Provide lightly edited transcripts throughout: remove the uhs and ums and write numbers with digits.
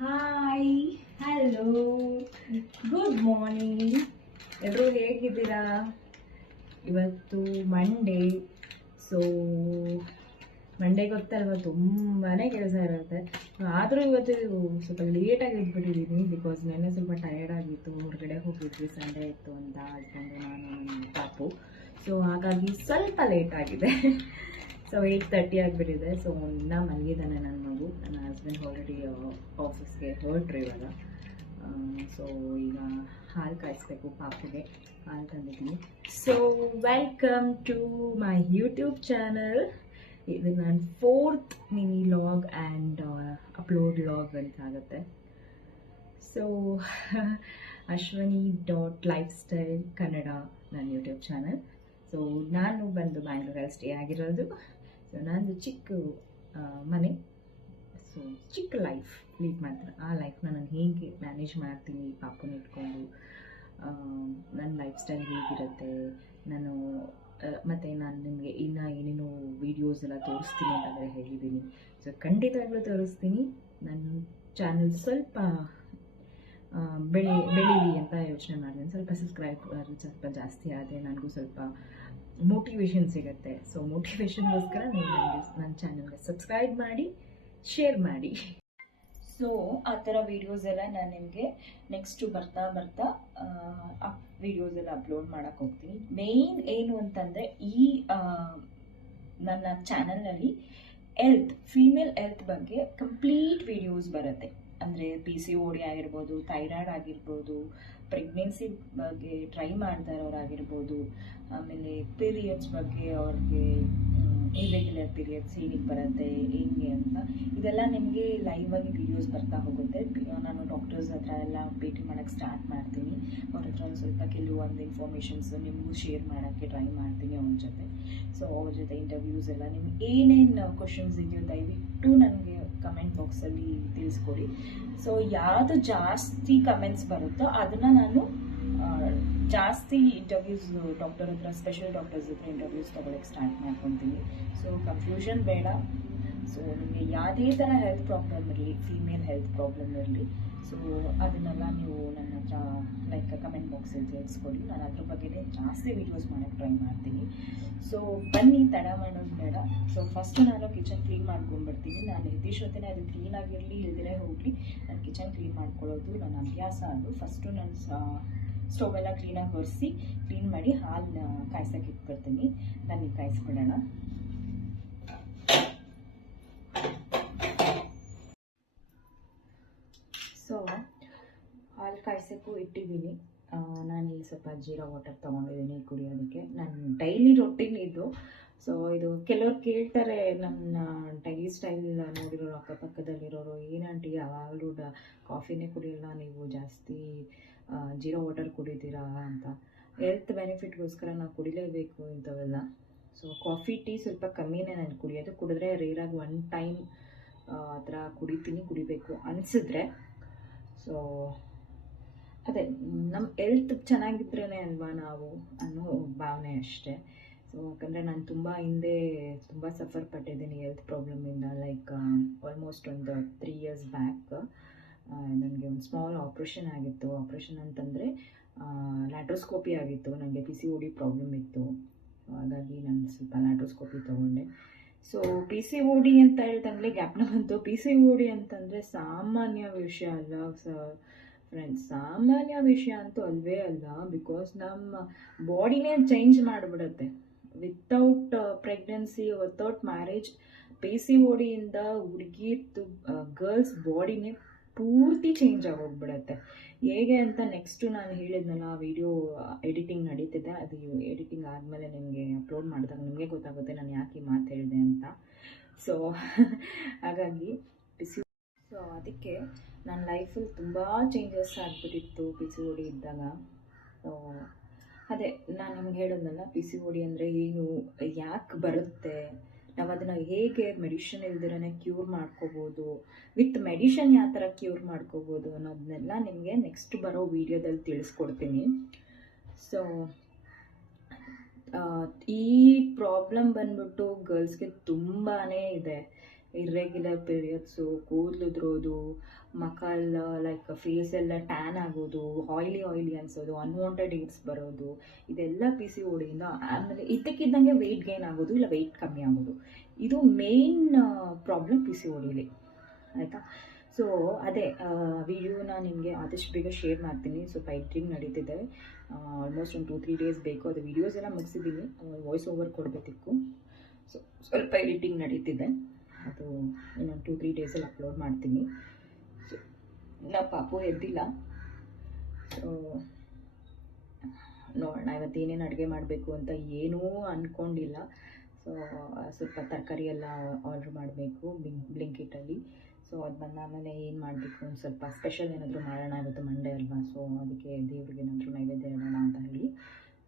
Hi, hello, good morning. ಎಲ್ಲರೂ ಹೇಗಿದ್ದೀರಾ? ಇವತ್ತು ಮಂಡೇ. ಸೊ ಮಂಡೇ ಗೊತ್ತಲ್ವ, ತುಂಬಾ ಕೆಲಸ ಇರುತ್ತೆ. ಆದರೂ ಇವತ್ತು ಸ್ವಲ್ಪ ಲೇಟಾಗಿ ಎದ್ಬಿಟ್ಟಿದ್ದೀನಿ. ಬಿಕಾಸ್ ನೆನ್ನೆ ಸ್ವಲ್ಪ ಟಯರ್ಡ್ ಆಗಿತ್ತು, ಹೊರಗಡೆ ಹೋಗಿದ್ವಿ, ಸಂಡೇ ಇತ್ತು ಅಂತ ಹಸ್ಬೆಂಡು ನಾನು ನನ್ನ ಪಾಪು. ಸೊ ಹಾಗಾಗಿ ಸ್ವಲ್ಪ ಲೇಟ್ ಆಗಿದೆ. ಸೊ 8:30 ಆಗಿಬಿಟ್ಟಿದೆ. ಸೊ ಇನ್ನೂ ಮಲಗಿದ್ದಾನೆ ನನ್ನ ಮಗು. ನನ್ನ ಹಸ್ಬೆಂಡ್ ಆಲ್ರೆಡಿ ಆಫೀಸ್ಗೆ ಹೊರಟ್ರು ಇವಾಗ. ಸೊ ಈಗ ಹಾಲು ಕಾಯಿಸ್ಬೇಕು, ಪಾಪುಗೆ ಹಾಲು ತಂದಿದ್ದೀನಿ. So welcome to my YouTube channel. ಇದು ನನ್ನ 4th mini vlog and upload vlog ಅಂತ ಆಗುತ್ತೆ. ಸೊ ashwani.lifestyle ಕನ್ನಡ ನನ್ನ ಯೂಟ್ಯೂಬ್ ಚಾನಲ್. ಸೊ ನಾನು ಬಂದು ಬ್ಯಾಂಗ್ಳೂರಲ್ಲಿ ಸ್ಟೇ ಆಗಿರೋದು. ಸೊ ನಂದು ಚಿಕ್ಕ ಮನೆ, ಸೊ ಚಿಕ್ಕ ಲೈಫ್ ಲೀಡ್ ಮಾಡ್ತಾರೆ. ಆ ಲೈಫ್ನ ನಾನು ಹೇಗೆ ಮ್ಯಾನೇಜ್ ಮಾಡ್ತೀನಿ ಪಾಪುನ ಇಟ್ಕೊಂಡು, ನನ್ನ ಲೈಫ್ ಸ್ಟೈಲ್ ಹೇಗಿರುತ್ತೆ, ನಾನು ಮತ್ತು ನಾನು ನಿಮಗೆ ಇನ್ನೂ ಏನೇನೋ ವೀಡಿಯೋಸ್ ಎಲ್ಲ ತೋರಿಸ್ತೀನಿ ಅಂತ ಬೇರೆ ಹೇಳಿದ್ದೀನಿ. ಸೊ ಖಂಡಿತವಾಗ್ಲೂ ತೋರಿಸ್ತೀನಿ. ನನ್ನ ಚಾನಲ್ ಸ್ವಲ್ಪ ಬೆಳೀಲಿ ಅಂತ ಯೋಚನೆ ಮಾಡಿದ್ದೀನಿ. ಸ್ವಲ್ಪ ಸಬ್ಸ್ಕ್ರೈಬ್ ಸ್ವಲ್ಪ ಜಾಸ್ತಿ ಆದರೆ ನನಗೂ ಸ್ವಲ್ಪ ಮೋಟಿವೇಶನ್ ಸಿಗುತ್ತೆ. ಸೊ ಮೋಟಿವೇಶನ್ಗೋಸ್ಕರ ನೀವು ನನ್ನ ಚಾನಲ್ಗೆ ಸಬ್ಸ್ಕ್ರೈಬ್ ಮಾಡಿ, ಶೇರ್ ಮಾಡಿ. ಸೊ ಆ ಥರ ವೀಡಿಯೋಸ್ ಎಲ್ಲ ನಾನು ನಿಮಗೆ ನೆಕ್ಸ್ಟು ಬರ್ತಾ ವೀಡಿಯೋಸ್ ಎಲ್ಲ ಅಪ್ಲೋಡ್ ಮಾಡೋಕ್ಕೆ ಹೋಗ್ತೀನಿ. ಮೇಯ್ನ್ ಏನು ಅಂತಂದರೆ ಈ ನನ್ನ ಚಾನಲ್ನಲ್ಲಿ ಫೀಮೇಲ್ ಹೆಲ್ತ್ ಬಗ್ಗೆ ಕಂಪ್ಲೀಟ್ ವೀಡಿಯೋಸ್ ಬರುತ್ತೆ. ಅಂದರೆ PCOD ಆಗಿರ್ಬೋದು, ಥೈರಾಯ್ಡ್ ಆಗಿರ್ಬೋದು, ಪ್ರೆಗ್ನೆನ್ಸಿ ಬಗ್ಗೆ ಟ್ರೈ ಮಾಡ್ತಾ ಇರೋರಾಗಿರ್ಬೋದು, ಆಮೇಲೆ ಪೀರಿಯಡ್ಸ್ ಬಗ್ಗೆ, ಅವ್ರಿಗೆ ಇರೆಗ್ಯುಲರ್ ಪೀರಿಯಡ್ಸ್ ಹೇಗೆ ಬರುತ್ತೆ, ಹೆಂಗೆ ಅಂತ ಇದೆಲ್ಲ ನಿಮಗೆ ಲೈವ್ ಆಗಿ ವೀಡಿಯೋಸ್ ಬರ್ತಾ ಹೋಗುತ್ತೆ. ನಾನು ಡಾಕ್ಟರ್ಸ್ ಹತ್ರ ಎಲ್ಲ ಭೇಟಿ ಮಾಡೋಕ್ಕೆ ಸ್ಟಾರ್ಟ್ ಮಾಡ್ತೀನಿ. ಅವ್ರ ಹತ್ರ ಒಂದು ಸ್ವಲ್ಪ ಕೆಲವೊಂದು ಇನ್ಫಾರ್ಮೇಷನ್ಸ್ ನಿಮಗೂ ಶೇರ್ ಮಾಡೋಕ್ಕೆ ಟ್ರೈ ಮಾಡ್ತೀನಿ ಅವ್ರ ಜೊತೆ. ಸೊ ಅವ್ರ ಜೊತೆ ಇಂಟರ್ವ್ಯೂಸ್ ಎಲ್ಲ ನಿಮ್ಗೆ ಏನೇನು ಕ್ವಶನ್ಸ್ ಇದೆಯೋ ದಯವಿಟ್ಟು ನನಗೆ ಕಮೆಂಟ್ ಬಾಕ್ಸಲ್ಲಿ ತಿಳಿಸ್ಕೊಡಿ. ಸೊ ಯಾವುದು ಜಾಸ್ತಿ ಕಮೆಂಟ್ಸ್ ಬರುತ್ತೋ ಅದನ್ನು ನಾನು ಜಾಸ್ತಿ ಇಂಟರ್ವ್ಯೂಸ್ ಡಾಕ್ಟರ್ ಹತ್ರ, ಸ್ಪೆಷಲ್ ಡಾಕ್ಟರ್ಸ್ ಹತ್ರ ಇಂಟರ್ವ್ಯೂಸ್ ತೊಗೊಳಕ್ಕೆ ಸ್ಟಾರ್ಟ್ ಮಾಡ್ಕೊತೀನಿ. ಸೊ ಕನ್ಫ್ಯೂಷನ್ ಬೇಡ. ಸೊ ನಿಮಗೆ ಯಾವುದೇ ಥರ ಹೆಲ್ತ್ ಪ್ರಾಬ್ಲಮ್ ಇರಲಿ, ಫೀಮೇಲ್ ಹೆಲ್ತ್ ಪ್ರಾಬ್ಲಮ್ ಇರಲಿ, ಸೊ ಅದನ್ನೆಲ್ಲ ನೀವು ನನ್ನ ಹತ್ರ ಲೈಕ್ ಕಮೆಂಟ್ ಬಾಕ್ಸಲ್ಲಿ ತಿಳಿಸ್ಕೊಡಿ. ನಾನು ಅದ್ರ ಬಗ್ಗೆನೇ ಜಾಸ್ತಿ ವೀಡಿಯೋಸ್ ಮಾಡೋಕ್ಕೆ ಟ್ರೈ ಮಾಡ್ತೀನಿ. ಸೊ ಬನ್ನಿ, ತಡ ಮಾಡೋದು ಬೇಡ. ಸೊ ಫಸ್ಟು ನಾನು ಕಿಚನ್ ಕ್ಲೀನ್ ಮಾಡ್ಕೊಂಡ್ಬಿಡ್ತೀನಿ. ನಾನು ಎದ್ದಿಷ್ಟೊತ್ತಿನ ಅದು ಕ್ಲೀನಾಗಿರಲಿ ಇಲ್ದಿರೇ ಹೋಗಲಿ, ನಾನು ಕಿಚನ್ ಕ್ಲೀನ್ ಮಾಡ್ಕೊಳ್ಳೋದು ನನ್ನ ಅಭ್ಯಾಸ. ಅದು ಫಸ್ಟು ನಾನು ಸ್ಟವ್ ಎಲ್ಲ ಕ್ಲೀನಾಗಿ ಒರೆಸಿ ಕ್ಲೀನ್ ಮಾಡಿ ಹಾಲನ್ನ ಕಾಯ್ಸೋಕೆ ಇಟ್ಬಿಡ್ತೀನಿ. ಬನ್ನಿ ಕಾಯಿಸ್ಬಿಡೋಣ. ಸೊ ಹಾಲು ಕಾಯಿಸೋಕ್ಕೂ ಇಟ್ಟಿದ್ದೀನಿ. ನಾನಿಲ್ಲಿ ಸ್ವಲ್ಪ ಜೀರಾ ವಾಟರ್ ತೊಗೊಂಡಿದ್ದೀನಿ ಕುಡಿಯೋದಕ್ಕೆ. ನನ್ನ ಡೈಲಿ ರೊಟೀನ್ ಇದು. ಸೊ ಇದು ಕೆಲವ್ರು ಕೇಳ್ತಾರೆ, ನನ್ನ ಡೈಲಿ ಸ್ಟೈಲ್ ನೋಡಿರೋರು ಅಕ್ಕಪಕ್ಕದಲ್ಲಿರೋರು, ಏನಂಟಿ ಯಾವಾಗಲೂ ಕಾಫಿನೇ ಕುಡಿಯಲ್ಲ ನೀವು, ಜಾಸ್ತಿ ಜೀರಾ ವಾಟರ್ ಕುಡಿತೀರಾ ಅಂತ. ಹೆಲ್ತ್ ಬೆನಿಫಿಟ್ಗೋಸ್ಕರ ನಾವು ಕುಡಿಲೇಬೇಕು ಇಂಥವೆಲ್ಲ. ಸೊ ಕಾಫಿ ಟೀ ಸ್ವಲ್ಪ ಕಮ್ಮಿನೇ ನಾನು ಕುಡಿಯೋದು. ಕುಡಿದ್ರೆ ರೇರಾಗಿ 1 ಟೈಮ್ ಆ ಥರ ಕುಡಿಬೇಕು ಅನಿಸಿದ್ರೆ. ಸೊ ಅದೇ ನಮ್ಮ ಹೆಲ್ತ್ ಚೆನ್ನಾಗಿದ್ರೇ ಅಲ್ವಾ ನಾವು ಅನ್ನೋ ಭಾವನೆ ಅಷ್ಟೇ. ಸೊ ಯಾಕಂದರೆ ನಾನು ಹಿಂದೆ ತುಂಬ ಸಫರ್ ಪಟ್ಟಿದ್ದೀನಿ ಹೆಲ್ತ್ ಪ್ರಾಬ್ಲಮಿಂದ. ಲೈಕ್ ಆಲ್ಮೋಸ್ಟ್ ಒಂದು 3 years ಬ್ಯಾಕ್ ನನಗೆ ಒಂದು ಸ್ಮಾಲ್ ಆಪ್ರೇಷನ್ ಆಗಿತ್ತು. ಆಪ್ರೇಷನ್ ಅಂತಂದರೆ ಲ್ಯಾಟ್ರೋಸ್ಕೋಪಿ ಆಗಿತ್ತು. ನನಗೆ PCOD ಪ್ರಾಬ್ಲಮ್ ಇತ್ತು. ಹಾಗಾಗಿ ನಾನು ಸ್ವಲ್ಪ ಲ್ಯಾಟ್ರೋಸ್ಕೋಪಿ ತೊಗೊಂಡೆ. ಸೊ PCOD ಅಂತ ಹೇಳ್ದಂಗೆ ಜ್ಞಾಪನ ಬಂತು. PCOD ಅಂತಂದರೆ ಸಾಮಾನ್ಯ ವಿಷಯ ಅಲ್ಲ ಫ್ರೆಂಡ್ಸ್, ಸಾಮಾನ್ಯ ವಿಷಯ ಅಂತೂ ಅಲ್ವೇ ಅಲ್ಲ. ಬಿಕಾಸ್ ನಮ್ಮ ಬಾಡಿನೇ ಚೇಂಜ್ ಮಾಡಿಬಿಡುತ್ತೆ. ವಿತೌಟ್ ಪ್ರೆಗ್ನೆನ್ಸಿ, ವಿತೌಟ್ ಮ್ಯಾರೇಜ್ PCODಯಿಂದ ಹುಡುಗಿದ್ದು ಗರ್ಲ್ಸ್ ಬಾಡಿನೇ ಪೂರ್ತಿ ಚೇಂಜ್ ಆಗೋಗ್ಬಿಡುತ್ತೆ. ಹೇಗೆ ಅಂತ ನೆಕ್ಸ್ಟು ನಾನು ಹೇಳಿದ್ನಲ್ಲ, ವಿಡಿಯೋ ಎಡಿಟಿಂಗ್ ನಡೀತಿದೆ. ಅದು ಎಡಿಟಿಂಗ್ ಆದಮೇಲೆ ನಿಮಗೆ ಅಪ್ಲೋಡ್ ಮಾಡಿದಾಗ ನಿಮಗೆ ಗೊತ್ತಾಗುತ್ತೆ ನಾನು ಯಾಕೆ ಈ ಮಾತು ಹೇಳಿದೆ ಅಂತ. ಸೊ ಹಾಗಾಗಿ ಸೊ ಅದಕ್ಕೆ ನನ್ನ ಲೈಫಲ್ಲಿ ತುಂಬ ಚೇಂಜಸ್ ಆಗಿಬಿಟ್ಟಿತ್ತು PCOD ಇದ್ದಾಗ. ಸೊ ಅದೇ ನಾನು ನಿಮ್ಗೆ ಹೇಳಿದ್ನಲ್ಲ, PCOD ಅಂದರೆ ಏನು, ಯಾಕೆ ಬರುತ್ತೆ, ನಾವು ಅದನ್ನು ಹೇಗೆ ಮೆಡಿಷನ್ ಇಲ್ದಿರೇ ಕ್ಯೂರ್ ಮಾಡ್ಕೋಬೋದು, ವಿತ್ ಮೆಡಿಷನ್ ಯಾವ ಥರ ಕ್ಯೂರ್ ಮಾಡ್ಕೋಬೋದು ಅನ್ನೋದನ್ನೆಲ್ಲ ನಿಮಗೆ ನೆಕ್ಸ್ಟ್ ಬರೋ ವೀಡಿಯೋದಲ್ಲಿ ತಿಳಿಸ್ಕೊಡ್ತೀನಿ. ಸೊ ಈ ಪ್ರಾಬ್ಲಮ್ ಬಂದ್ಬಿಟ್ಟು ಗರ್ಲ್ಸ್ಗೆ ತುಂಬಾ ಇದೆ. ಇರ್ರೆಗ್ಯುಲರ್ ಪೀರಿಯಡ್ಸು, ಕೂದಲುದ್ರೋದು, ಮುಖ ಎಲ್ಲ ಲೈಕ್ ಫೇಸ್ ಎಲ್ಲ ಟ್ಯಾನ್ ಆಗೋದು, ಆಯಿಲಿ ಅನಿಸೋದು, ಅನ್ವಾಂಟೆಡ್ ಏಡ್ಸ್ ಬರೋದು, ಇದೆಲ್ಲ PCOD ಇಂದ. ಆಮೇಲೆ ಇದ್ದಕ್ಕಿದ್ದಂಗೆ ವೆಯ್ಟ್ ಗೇನ್ ಆಗೋದು ಇಲ್ಲ ವೆಯ್ಟ್ ಕಮ್ಮಿ ಆಗೋದು, ಇದು ಮೇನ್ ಪ್ರಾಬ್ಲಮ್ PCODಲಿ, ಆಯಿತಾ. ಸೊ ಅದೇ ವಿಡಿಯೋನ ನಿಮಗೆ ಆದಷ್ಟು ಬೇಗ ಶೇರ್ ಮಾಡ್ತೀನಿ. ಸ್ವಲ್ಪ ಎಡಿಟಿಂಗ್ ನಡೀತಿದೆ, ಆಲ್ಮೋಸ್ಟ್ ಒಂದು 2-3 ಡೇಸ್ ಬೇಕು. ಅದು ವೀಡಿಯೋಸ್ ಎಲ್ಲ ಮುಗಿಸಿದ್ದೀನಿ, ವಾಯ್ಸ್ ಓವರ್ ಕೊಡಬೇಕಿತ್ತು. ಸೊ ಸ್ವಲ್ಪ ಎಡಿಟಿಂಗ್ ನಡೀತಿದೆ, ಅದು ಇನ್ನೊಂದು 2-3 ಡೇಸಲ್ಲಿ ಅಪ್ಲೋಡ್ ಮಾಡ್ತೀನಿ. ಸೊ ನಮ್ಮ ಪಾಪು ಎದ್ದಿಲ್ಲ, ಸೊ ನೋಡೋಣ ಇವತ್ತು ಏನೇನು ಅಡುಗೆ ಮಾಡಬೇಕು ಅಂತ ಏನೂ ಅಂದ್ಕೊಂಡಿಲ್ಲ. ಸೊ ಸ್ವಲ್ಪ ತರಕಾರಿ ಎಲ್ಲ ಆರ್ಡ್ರ್ ಮಾಡಬೇಕು ಬ್ಲಿಂಕಿಟಲ್ಲಿ. ಸೊ ಅದು ಬಂದಾದಮೇಲೆ ಏನು ಮಾಡಬೇಕು, ಒಂದು ಸ್ವಲ್ಪ ಸ್ಪೆಷಲ್ ಏನಾದರೂ ಮಾಡೋಣ, ಇವತ್ತು ಮಂಡೇ ಅಲ್ವಾ. ಸೊ ಅದಕ್ಕೆ ದೇವ್ರಿಗೆ ಏನಾದರೂ ನೈವೇದ್ಯ ಇಡೋಣ ಅಂತ ಹೇಳಿ.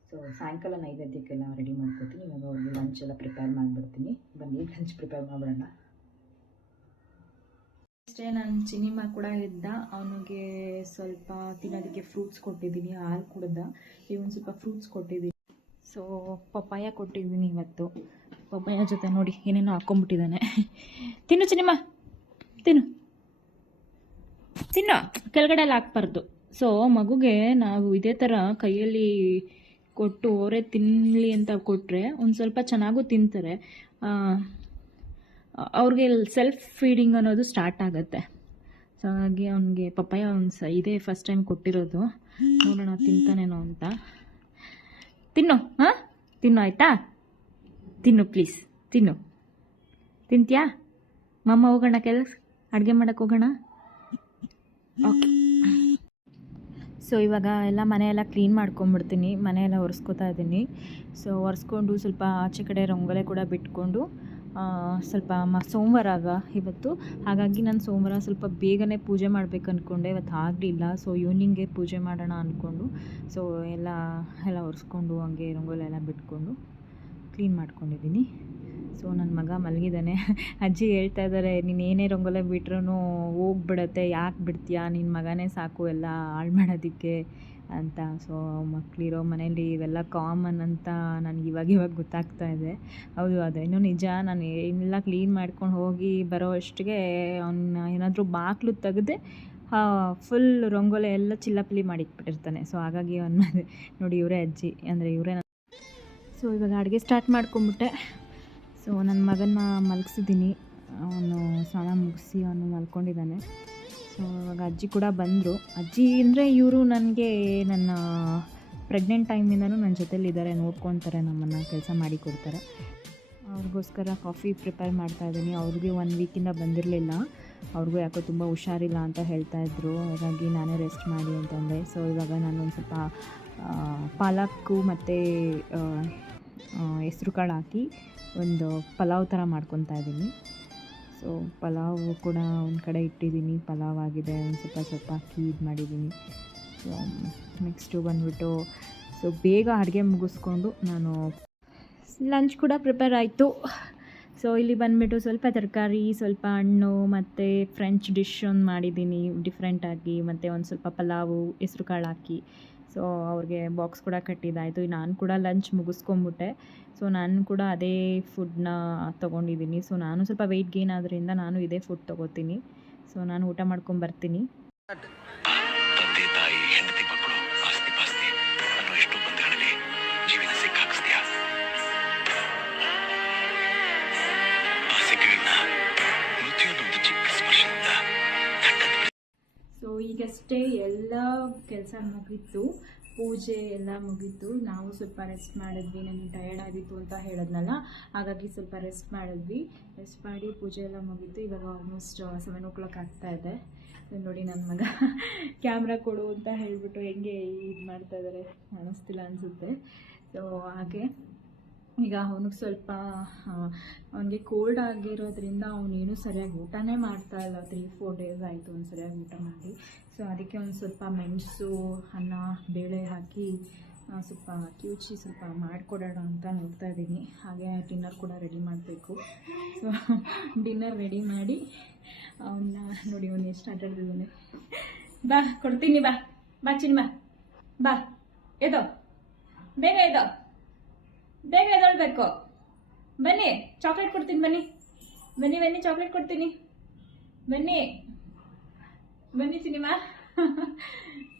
ಸೊ ಸಾಯಂಕಾಲ ನೈವೇದ್ಯಕ್ಕೆಲ್ಲ ರೆಡಿ ಮಾಡ್ಕೊತೀನಿ. ಇವಾಗ ಅವ್ರಿಗೆ ಲಂಚ್ ಎಲ್ಲ ಪ್ರಿಪೇರ್ ಮಾಡಿಬಿಡ್ತೀನಿ. ಬನ್ನಿ ಲಂಚ್ ಪ್ರಿಪೇರ್ ಮಾಡಿಬಿಡೋಣ. ಅಷ್ಟೇ ನನ್ನ ಚಿನಿಮ ಕೂಡ ಇದ್ದ, ಅವನಿಗೆ ಸ್ವಲ್ಪ ತಿನ್ನೋದಕ್ಕೆ ಫ್ರೂಟ್ಸ್ ಕೊಟ್ಟಿದ್ದೀನಿ, ಹಾಲು ಕುಡ್ದ. ಇವನು ಸ್ವಲ್ಪ ಫ್ರೂಟ್ಸ್ ಕೊಟ್ಟಿದ್ದೀನಿ. ಸೊ ಪಪ್ಪಾಯ ಕೊಟ್ಟಿದ್ದೀನಿ ಇವತ್ತು. ಪಪ್ಪಾಯ ಜೊತೆ ನೋಡಿ ಏನೇನೋ ಹಾಕ್ಕೊಂಬಿಟ್ಟಿದ್ದಾನೆ. ತಿನ್ನು ಚಿನಿಮ, ತಿನ್ನು ತಿನ್ನು, ಕೆಳಗಡೆ ಎಲ್ಲ ಹಾಕ್ಬಾರ್ದು. ಸೊ ಮಗುಗೆ ನಾವು ಇದೇ ಥರ ಕೈಯಲ್ಲಿ ಕೊಟ್ಟು ಅವರೇ ತಿನ್ನಲಿ ಅಂತ ಕೊಟ್ಟರೆ ಒಂದು ಸ್ವಲ್ಪ ಚೆನ್ನಾಗೂ ತಿಂತಾರೆ. ಅವ್ರಿಗೆ ಸೆಲ್ಫ್ ಫೀಡಿಂಗ್ ಅನ್ನೋದು ಸ್ಟಾರ್ಟ್ ಆಗುತ್ತೆ. ಸೊ ಹಾಗಾಗಿ ಅವನಿಗೆ ಪಪ್ಪಾಯ ಇದೇ ಫಸ್ಟ್ ಟೈಮ್ ಕೊಟ್ಟಿರೋದು. ನೋಡೋಣ ತಿಂತಾನೇನೋ ಅಂತ. ತಿನ್ನು, ಹಾಂ ತಿನ್ನು, ಆಯಿತಾ? ತಿನ್ನು ಪ್ಲೀಸ್, ತಿನ್ನು. ತಿಂತೀಯಾ? ಮಮ್ಮ ಹೋಗೋಣ, ಅಡುಗೆ ಮಾಡೋಕ್ಕೆ ಹೋಗೋಣ. ಓಕೆ. ಸೊ ಇವಾಗ ಎಲ್ಲ ಮನೆಯೆಲ್ಲ ಕ್ಲೀನ್ ಮಾಡ್ಕೊಂಬಿಡ್ತೀನಿ, ಮನೆಯೆಲ್ಲ ಒರೆಸ್ಕೊತಾ ಇದ್ದೀನಿ. ಸೊ ಒರೆಸ್ಕೊಂಡು ಸ್ವಲ್ಪ ಆಚೆ ಕಡೆ ರಂಗೋಲೆ ಕೂಡ ಬಿಟ್ಕೊಂಡು ಸ್ವಲ್ಪ ಸೋಮವಾರ ಇವತ್ತು, ಹಾಗಾಗಿ ನಾನು ಸೋಮವಾರ ಸ್ವಲ್ಪ ಬೇಗನೆ ಪೂಜೆ ಮಾಡಬೇಕು ಅಂದ್ಕೊಂಡೆ. ಇವತ್ತು ಆಗಲಿಲ್ಲ. ಸೊ ಈವ್ನಿಂಗ್ಗೆ ಪೂಜೆ ಮಾಡೋಣ ಅಂದ್ಕೊಂಡು ಸೊ ಎಲ್ಲ ಒರೆಸ್ಕೊಂಡು ಹಂಗೆ ರಂಗೋಲೆ ಎಲ್ಲ ಬಿಟ್ಕೊಂಡು ಕ್ಲೀನ್ ಮಾಡ್ಕೊಂಡಿದ್ದೀನಿ. ಸೊ ನನ್ನ ಮಗ ಮಲಗಿದ್ದಾನೆ. ಅಜ್ಜಿ ಹೇಳ್ತಾ ಇದ್ದಾರೆ, ನೀನು ಏನೇ ರಂಗೋಲೆ ಬಿಟ್ರೂ ಹೋಗ್ಬಿಡತ್ತೆ, ಯಾಕೆ ಬಿಡ್ತೀಯಾ, ನಿನ್ನ ಮಗನೇ ಸಾಕು ಎಲ್ಲ ಹಾಳು ಮಾಡೋದಕ್ಕೆ ಅಂತ. ಸೊ ಮಕ್ಕಳಿರೋ ಮನೇಲಿ ಇವೆಲ್ಲ ಕಾಮನ್ ಅಂತ ನನಗೆ ಇವಾಗ ಗೊತ್ತಾಗ್ತಾ ಇದೆ. ಹೌದು, ಅದೇನೋ ನಿಜ. ನಾನು ಎಲ್ಲ ಕ್ಲೀನ್ ಮಾಡ್ಕೊಂಡು ಹೋಗಿ ಬರೋ ಅಷ್ಟಿಗೆ ಅವನ್ನ ಏನಾದರೂ ಬಾಗಿಲು ತೆಗೆದೆ ಫುಲ್ ರಂಗೋಲೆ ಎಲ್ಲ ಚಿಲ್ಲಪಿಲ್ಲಿ ಮಾಡಿಟ್ಬಿಟ್ಟಿರ್ತಾನೆ. ಸೊ ಹಾಗಾಗಿ ಅವನ್ನ ನೋಡಿ, ಇವರೇ ಅಜ್ಜಿ ಅಂದರೆ ಇವರೇ. ಸೊ ಇವಾಗ ಅಡುಗೆ ಸ್ಟಾರ್ಟ್ ಮಾಡ್ಕೊಂಬಿಟ್ಟೆ. ಸೊ ನನ್ನ ಮಗನ್ನ ಮಲಗಿಸಿದ್ದೀನಿ, ಅವನು ಸ್ನಾನ ಮುಗಿಸಿ ಅವನು ಮಲ್ಕೊಂಡಿದ್ದಾನೆ. ಸೊ ಇವಾಗ ಅಜ್ಜಿ ಕೂಡ ಬಂದರು. ಅಜ್ಜಿ ಅಂದರೆ ಇವರು ನನಗೆ ನನ್ನ ಪ್ರೆಗ್ನೆಂಟ್ ಟೈಮಿಂದನೂ ನನ್ನ ಜೊತೆಲಿದ್ದಾರೆ, ನೋಡ್ಕೊತಾರೆ, ನಮ್ಮನ್ನು ಕೆಲಸ ಮಾಡಿ ಕೊಡ್ತಾರೆ. ಅವ್ರಿಗೋಸ್ಕರ ಕಾಫಿ ಪ್ರಿಪೇರ್ ಮಾಡ್ತಾಯಿದ್ದೀನಿ. ಅವ್ರಿಗೆ 1 ವೀಕಿಂದ ಬಂದಿರಲಿಲ್ಲ, ಅವ್ರಿಗೂ ಯಾಕೋ ತುಂಬ ಹುಷಾರಿಲ್ಲ ಅಂತ ಹೇಳ್ತಾಯಿದ್ರು. ಹಾಗಾಗಿ ನಾನೇ ರೆಸ್ಟ್ ಮಾಡಿ ಅಂತಂದೆ. ಸೊ ಇವಾಗ ನಾನು ಒಂದು ಸ್ವಲ್ಪ ಪಾಲಕ್ಕು ಮತ್ತು ಹೆಸ್ರು ಕಾಳು ಹಾಕಿ ಒಂದು ಪಲಾವ್ ಥರ ಮಾಡ್ಕೊತಾ ಇದ್ದೀನಿ. ಸೊ ಪಲಾವ್ ಕೂಡ ಒಂದು ಕಡೆ ಇಟ್ಟಿದ್ದೀನಿ, ಪಲಾವ್ ಆಗಿದೆ. ಒಂದು ಸ್ವಲ್ಪ ಹಾಕಿ ಇದು ಮಾಡಿದ್ದೀನಿ. ಸೊ ನೆಕ್ಸ್ಟು ಬಂದುಬಿಟ್ಟು ಸೊ ಬೇಗ ಅಡುಗೆ ಮುಗಿಸ್ಕೊಂಡು ನಾನು ಲಂಚ್ ಕೂಡ ಪ್ರಿಪೇರ್ ಆಯಿತು. ಸೊ ಇಲ್ಲಿ ಬಂದುಬಿಟ್ಟು ಸ್ವಲ್ಪ ತರಕಾರಿ, ಸ್ವಲ್ಪ ಹಣ್ಣು ಮತ್ತು ಫ್ರೆಂಚ್ ಡಿಶ್ ಒಂದು ಮಾಡಿದ್ದೀನಿ ಡಿಫ್ರೆಂಟಾಗಿ, ಮತ್ತು ಒಂದು ಸ್ವಲ್ಪ ಪಲಾವು ಹೆಸ್ರು ಕಾಳು ಹಾಕಿ. ಸೊ ಅವ್ರಿಗೆ ಬಾಕ್ಸ್ ಕೂಡ ಕಟ್ಟಿದ್ದಾಯಿತು. ನಾನು ಕೂಡ ಲಂಚ್ ಮುಗಿಸ್ಕೊಂಬಿಟ್ಟೆ. ಸೊ ನಾನು ಕೂಡ ಅದೇ ಫುಡ್ನ ತೊಗೊಂಡಿದ್ದೀನಿ. ಸೊ ನಾನು ಸ್ವಲ್ಪ ವೆಯ್ಟ್ ಗೇನ್ ಆದ್ರಿಂದ ನಾನು ಇದೇ ಫುಡ್ ತೊಗೋತೀನಿ. ಸೊ ನಾನು ಊಟ ಮಾಡ್ಕೊಂಬರ್ತೀನಿ. ತಂದೆ ತಾಯಿ ಹೆಂಡತಿ ಮಕ್ಕಳು ಆಸ್ತಿ ಪಾಸ್ತಿ ಅನ್ನೋ ಎಷ್ಟು ಬಂಧಗಳಲ್ಲಿ ಜೀವನ ಸಿಕ್ಕಾಕಿಸ್ತೀಯ. ಆಸೆಗಳನ್ನ ಮೃತ್ಯುವೊಂದು ಚಿಕ್ಕ ಸ್ಪರ್ಶದಿಂದ. ಸೊ ಈಗಷ್ಟೇ ಎಲ್ಲ ಕೆಲಸ ಮುಗೀತು, ಪೂಜೆ ಎಲ್ಲ ಮುಗೀತು. ನಾವು ಸ್ವಲ್ಪ ರೆಸ್ಟ್ ಮಾಡಿದ್ವಿ, ನನಗೆ ಟಯರ್ಡ್ ಆಗಿತ್ತು ಅಂತ ಹೇಳಿದ್ನಲ್ಲ, ಹಾಗಾಗಿ ಸ್ವಲ್ಪ ರೆಸ್ಟ್ ಮಾಡಿದ್ವಿ. ರೆಸ್ಟ್ ಮಾಡಿ ಪೂಜೆ ಎಲ್ಲ ಮುಗೀತು. ಇವಾಗ ಆಲ್ಮೋಸ್ಟ್ 7 o'clock ಆಗ್ತಾ ಇದೆ. ನೋಡಿ ನನ್ನ ಮಗ ಕ್ಯಾಮ್ರಾ ಕೊಡು ಅಂತ ಹೇಳಿಬಿಟ್ಟು ಹೆಂಗೆ ಇದು ಮಾಡ್ತಾ ಇದ್ದಾರೆ, ಕಾಣಿಸ್ತಿಲ್ಲ ಅನಿಸುತ್ತೆ. ಸೊ ಹಾಗೆ ಈಗ ಅವನಿಗೆ ಸ್ವಲ್ಪ ಅವನಿಗೆ ಕೋಲ್ಡ್ ಆಗಿರೋದ್ರಿಂದ ಅವನೇನು ಸರಿಯಾಗಿ ಊಟನೇ ಮಾಡ್ತಾಯಿಲ್ಲ. 3-4 ಡೇಸ್ ಆಯಿತು ಒಂದು ಸರಿಯಾಗಿ ಊಟ ಮಾಡಿ. ಸೊ ಅದಕ್ಕೆ ಒಂದು ಸ್ವಲ್ಪ ಮೆಣಸು, ಅನ್ನ, ಬೇಳೆ ಹಾಕಿ ಸ್ವಲ್ಪ ಕಿವುಚಿ ಸ್ವಲ್ಪ ಮಾಡಿಕೊಡೋಣ ಅಂತ ನೋಡ್ತಾ ಇದ್ದೀನಿ. ಹಾಗೆ ಡಿನ್ನರ್ ಕೂಡ ರೆಡಿ ಮಾಡಬೇಕು. ಸೊ ಡಿನ್ನರ್ ರೆಡಿ ಮಾಡಿ ಅವನ್ನ ನೋಡಿ, ಅವನು ಎಷ್ಟು ಆಟ ಆಡ್ತಿದ್ದಾನೆ. ಬಾ ಕೊಡ್ತೀನಿ, ಬಾ ಬಾ ಚಿನ್ನ, ಬಾ ಎದೋ, ಬೇಗ ಎದೋ, ಬೇಗ ಎದೊಳ್ಬೇಕು. ಬನ್ನಿ, ಚಾಕ್ಲೇಟ್ ಕೊಡ್ತೀನಿ, ಬನ್ನಿ ಬನ್ನಿ ಬನ್ನಿ ಚಾಕ್ಲೇಟ್ ಕೊಡ್ತೀನಿ, ಬನ್ನಿ ಬನ್ನಿ ಸಿನಿಮಾ.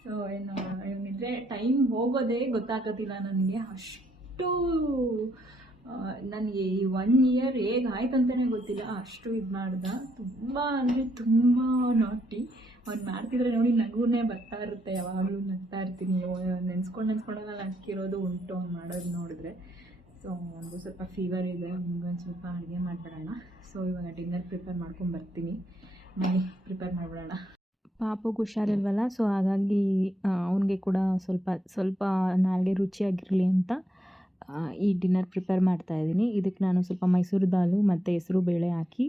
ಸೊ ಏನು ಏನಿದ್ರೆ ಟೈಮ್ ಹೋಗೋದೇ ಗೊತ್ತಾಗೋದಿಲ್ಲ ನನಗೆ. ಅಷ್ಟು ನನಗೆ ಈ 1 ಇಯರ್ ಹೇಗೆ ಆಯ್ತಂತಲೇ ಗೊತ್ತಿಲ್ಲ, ಅಷ್ಟು ಇದು ಮಾಡ್ದ. ತುಂಬ ಅಂದರೆ ತುಂಬ ನಾಟಿ. ಅವ್ನು ಮಾಡ್ತಿದ್ರೆ ನೋಡಿ ನಗುನೇ ಬರ್ತಾ ಇರುತ್ತೆ, ಯಾವಾಗಲೂ ನಗ್ತಾ ಇರ್ತೀನಿ. ನೆನೆಸ್ಕೊಂಡೆಲ್ಲ ನಕ್ಕಿರೋದು ಉಂಟು ಅವ್ನು ಮಾಡೋದು ನೋಡಿದ್ರೆ. ಸೊ ಒಂದು ಸ್ವಲ್ಪ ಫೀವರ್ ಇದೆ, ಒಂದು ಸ್ವಲ್ಪ ಅಡುಗೆ ಮಾಡಿಬಿಡೋಣ. ಸೊ ಇವಾಗ ಡಿನ್ನರ್ ಪ್ರಿಪೇರ್ ಮಾಡ್ಕೊಂಡು ಬರ್ತೀನಿ, ಮನೆ ಪ್ರಿಪೇರ್ ಮಾಡಿಬಿಡೋಣ. ಪಾಪುಗೆ ಹುಷಾರಿಲ್ವಲ್ಲ, ಸೊ ಹಾಗಾಗಿ ಅವನಿಗೆ ಕೂಡ ಸ್ವಲ್ಪ ನಾಲ್ಗೆ ರುಚಿಯಾಗಿರಲಿ ಅಂತ ಈ ಡಿನ್ನರ್ ಪ್ರಿಪೇರ್ ಮಾಡ್ತಾಯಿದ್ದೀನಿ. ಇದಕ್ಕೆ ನಾನು ಸ್ವಲ್ಪ ಮೈಸೂರು ದಾಲು ಮತ್ತು ಹೆಸರು ಬೇಳೆ ಹಾಕಿ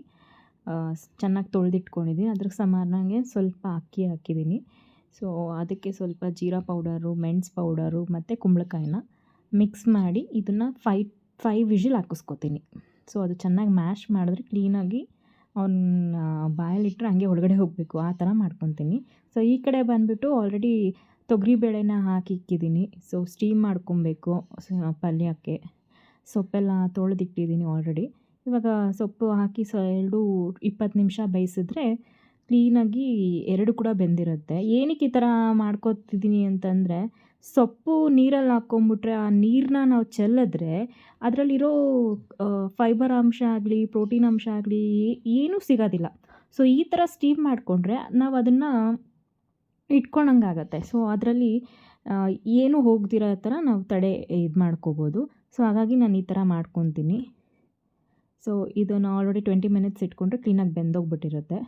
ಚೆನ್ನಾಗಿ ತೊಳೆದಿಟ್ಕೊಂಡಿದ್ದೀನಿ. ಅದ್ರಿಗೆ ಸಮಾನಾಗೆ ಸ್ವಲ್ಪ ಅಕ್ಕಿ ಹಾಕಿದ್ದೀನಿ. ಸೊ ಅದಕ್ಕೆ ಸ್ವಲ್ಪ ಜೀರಾ ಪೌಡರು, ಮೆಣಸು ಪೌಡರು ಮತ್ತು ಕುಂಬಳಕಾಯಿನ ಮಿಕ್ಸ್ ಮಾಡಿ ಇದನ್ನು 5 ವಿಷಿಲ್ ಹಾಕಿಸ್ಕೊತೀನಿ. ಸೊ ಅದು ಚೆನ್ನಾಗಿ ಮ್ಯಾಶ್ ಮಾಡಿದ್ರೆ ಕ್ಲೀನಾಗಿ ಅವ್ನ ಬಾಯಲ್ಲಿಟ್ಟರೆ ಹಂಗೆ ಒಳಗಡೆ ಹೋಗಬೇಕು, ಆ ಥರ ಮಾಡ್ಕೊತೀನಿ. ಸೊ ಈ ಕಡೆ ಬಂದುಬಿಟ್ಟು ಆಲ್ರೆಡಿ ತೊಗರಿಬೇಳೆನ ಹಾಕಿಕ್ಕಿದ್ದೀನಿ. ಸೊ ಸ್ಟೀಮ್ ಮಾಡ್ಕೊಬೇಕು ಪಲ್ಯಕ್ಕೆ. ಸೊಪ್ಪೆಲ್ಲ ತೊಳೆದಿಟ್ಟಿದ್ದೀನಿ ಆಲ್ರೆಡಿ. ಇವಾಗ ಸೊಪ್ಪು ಹಾಕಿ 20 ನಿಮಿಷ ಬೇಯಿಸಿದ್ರೆ ಕ್ಲೀನಾಗಿ 2 ಕೂಡ ಬೆಂದಿರುತ್ತೆ. ಏನಕ್ಕೆ ಈ ಥರ ಮಾಡ್ಕೊತಿದ್ದೀನಿ ಅಂತಂದರೆ, ಸೊಪ್ಪು ನೀರಲ್ಲಿ ಹಾಕ್ಕೊಂಬಿಟ್ರೆ ಆ ನೀರನ್ನ ನಾವು ಚೆಲ್ಲಿದ್ರೆ ಅದರಲ್ಲಿರೋ ಫೈಬರ್ ಅಂಶ ಆಗಲಿ, ಪ್ರೋಟೀನ್ ಅಂಶ ಆಗಲಿ ಏನೂ ಸಿಗೋದಿಲ್ಲ. ಸೊ ಈ ಥರ ಸ್ಟೀಮ್ ಮಾಡಿಕೊಂಡ್ರೆ ನಾವು ಅದನ್ನು ಇಟ್ಕೊಂಡಂಗಾಗತ್ತೆ. ಸೊ ಅದರಲ್ಲಿ ಏನೂ ಹೋಗ್ದಿರೋ ಥರ ನಾವು ಇದು ಮಾಡ್ಕೋಬೋದು. ಸೊ ಹಾಗಾಗಿ ನಾನು ಈ ಥರ ಮಾಡ್ಕೊತೀನಿ. ಸೊ ಇದನ್ನು ಆಲ್ರೆಡಿ 20 ಮಿನಿಟ್ಸ್ ಇಟ್ಕೊಂಡ್ರೆ ಕ್ಲೀನಾಗಿ ಬೆಂದೋಗ್ಬಿಟ್ಟಿರುತ್ತೆ.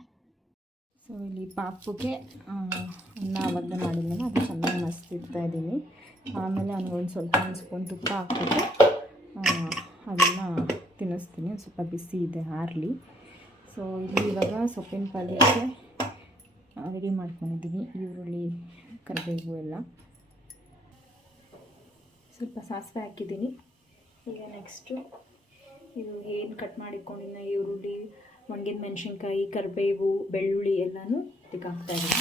ಸೊ ಇಲ್ಲಿ ಪಾಪುಗೆ ಅನ್ನ ಒಗ್ಗರಣೆ ಮಾಡಿದ್ಮೇಲೆ ಅದು ಚೆನ್ನಾಗಿ ಮಸ್ತಿಡ್ತಾಯಿದ್ದೀನಿ. ಆಮೇಲೆ ಒಂದು ಸ್ವಲ್ಪ ಸ್ಪೂನ್ ತುಪ್ಪ ಹಾಕ್ಬಿಟ್ಟು ಅದನ್ನು ತಿನ್ನಿಸ್ತೀನಿ. ಸ್ವಲ್ಪ ಬಿಸಿ ಇದೆ, ಆರಲಿ. ಸೊ ಇಲ್ಲಿ ಇವಾಗ ಸೊಪ್ಪಿನ ಪಲ್ಯಕ್ಕೆ ರೆಡಿ ಮಾಡ್ಕೊಂಡಿದ್ದೀನಿ. ಈರುಳ್ಳಿ, ಕರಿಬೇವು ಎಲ್ಲ. ಸ್ವಲ್ಪ ಸಾಸಿವೆ ಹಾಕಿದ್ದೀನಿ. ಈಗ ನೆಕ್ಸ್ಟು ಇದು ಏನು ಕಟ್ ಮಾಡಿಕೊಂಡಿನ ಈರುಳ್ಳಿ, ಒಣಗಿದ ಮೆಣಸಿನ್ಕಾಯಿ, ಕರಿಬೇವು, ಬೆಳ್ಳುಳ್ಳಿ ಎಲ್ಲನೂ ಇದಕ್ಕೆ ಹಾಕ್ತಾಯಿದ್ದೀನಿ.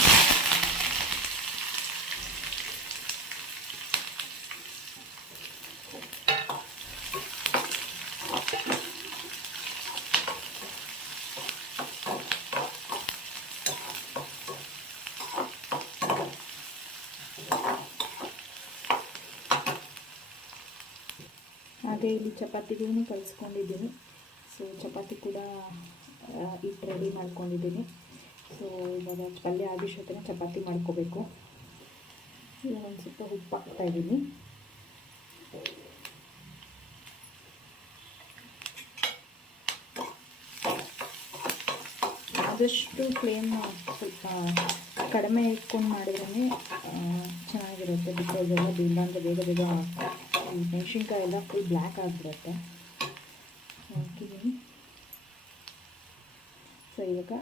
ಅದೇ ಇಲ್ಲಿ ಚಪಾತಿಗೂ ಕಲಿಸ್ಕೊಂಡಿದ್ದೀನಿ. ಸೊ ಚಪಾತಿ ಕೂಡ ಹಿಟ್ಟು ರೆಡಿ ಮಾಡ್ಕೊಂಡಿದ್ದೀನಿ. ಸೊ ಇವಾಗ ಪಲ್ಯ ಆಗಿಷ್ಟೊತ್ತಿಗೆ ಚಪಾತಿ ಮಾಡ್ಕೋಬೇಕು. ಈಗ ಒಂದು ಸ್ವಲ್ಪ ಉಪ್ಪು ಹಾಕ್ತಾಯಿದ್ದೀನಿ. ಆದಷ್ಟು ಫ್ಲೇಮ್ ಸ್ವಲ್ಪ ಕಡಿಮೆ ಇಟ್ಕೊಂಡು ಮಾಡಿದ್ರೇ ಚೆನ್ನಾಗಿರುತ್ತೆ. ಬಿಕಾಸ್ ಎಲ್ಲ ಅಂದರೆ ಬೇಗ ಮೆಣಸಿನ್ಕಾಯಿ ಎಲ್ಲ ಫುಲ್ ಬ್ಲ್ಯಾಕ್ ಆಗಿಬಿಡುತ್ತೆ. ಹಾಕಿದ್ದೀನಿ. ಸೊ ಇವಾಗ